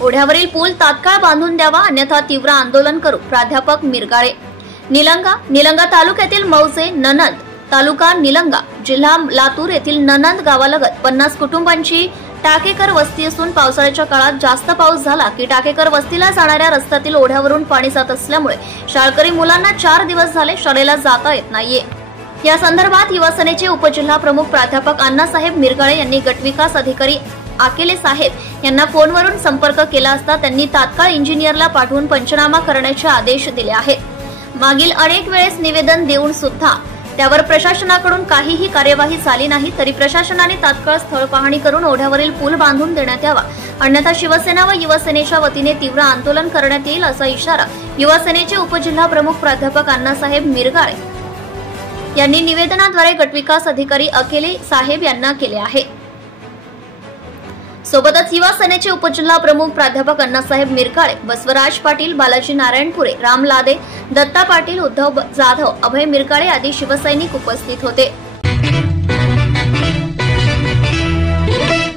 ओढ्यावरील पूल तात्काळ बांधून द्यावा, अन्यथा तीव्र आंदोलन करू. प्राध्यापक मिरगाळे. निलंगा तालुक्यातील मौजे ननंद तालुका निलंगा जिल्हा लातूर येथील ननंद गावालगत 50 कुटुंबांची टाकेकर वस्ती असून पावसाळ्याच्या काळात जास्त पाऊस झाला की टाकेकर वस्तीला जाणाऱ्या रस्त्यातील ओढ्यावरून पाणी जात असल्यामुळे शाळकरी मुलांना 4 दिवस झाले शाळेला जाता येत नाहीये. या संदर्भात युवासेनेचे उपजिल्हा प्रमुख प्राध्यापक अण्णासाहेब मिरगाळे यांनी गटविकास अधिकारी आकेले साहेब यांना फोनवरून संपर्क केला असता त्यांनी तात्काळ इंजिनियरला पाठवून पंचनामा करण्याचे आदेश दिले आहेत. मागील अनेक वेळेस निवेदन देऊन सुद्धा त्यावर प्रशासनाकडून काहीही कार्यवाही झाली नाही. तरी प्रशासनाने तात्काळ स्थळ पाहणी करून ओढ्यावरील पूल बांधून देण्यात यावा, अन्यथा शिवसेना व युवासेनेच्या वतीने तीव्र आंदोलन करण्यात येईल असा इशारा युवासेनेचे उपजिल्हा प्रमुख प्राध्यापक अण्णासाहेब मिरगाळे यांनी निवेदनाद्वारे गटविकास अधिकारी अकेले साहेब यांना केले आहे. सोबतच युवासेनेचे उपजिल्हा प्रमुख प्राध्यापक अण्णासाहेब मिरगाळे, बसवराज पाटील, बालाजी नारायणपुरे, राम लादे, दत्ता पाटील, उद्धव जाधव, अभय मिरगाळे आदी शिवसैनिक उपस्थित होते.